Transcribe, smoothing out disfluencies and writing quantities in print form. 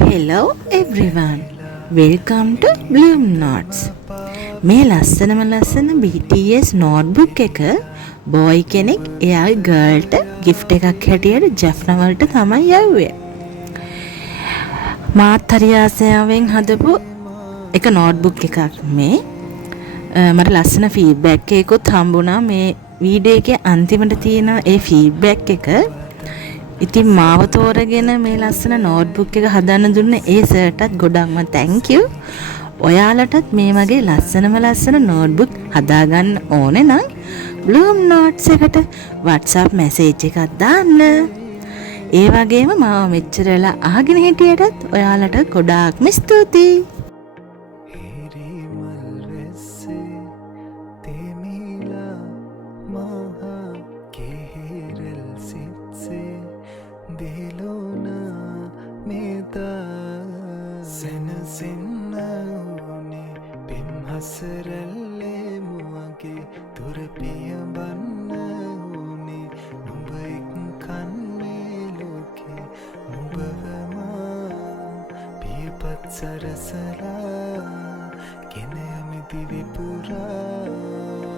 Hello everyone. Welcome to Bloom Notes. මේ ලස්සන BTS notebook එක boy කෙනෙක් එයාගේ girlට gift එකක් හැටියට ජැෆ්නා වලට තමයි යවුවේ. මාත් හරි ආසාවෙන් හදපු එක notebook එකක් මේ. මට ලස්සන feedback එකකුත් හම්බුණා මේ වීඩියෝ එකේ අන්තිමට තියෙන ඒ feedback එක. ඉතින් මාව තෝරගෙන මේ ලස්සන නෝට්බුක් එක හදන්න දුන්න ඒ සර්ටත් ගොඩක්ම thank you. ඔයාලටත් මේ වගේ ලස්සන නෝට්බුක් හදාගන්න ඕනේ නම් Bloom Notes එකට WhatsApp message එකක් දාන්න. ඒ වගේම මාව මෙච්චර වෙලා අහගෙන හිටියටත් ඔයාලට ගොඩාක්ම ස්තුතියි. හසරල්ලේ මුවගේ තුරපිය බන්න ඕනේ නුඹ එක් කන්නේ ලෝකේ නුඹවමා පියපත් සරසලා ගෙන යමි දිවි පුරා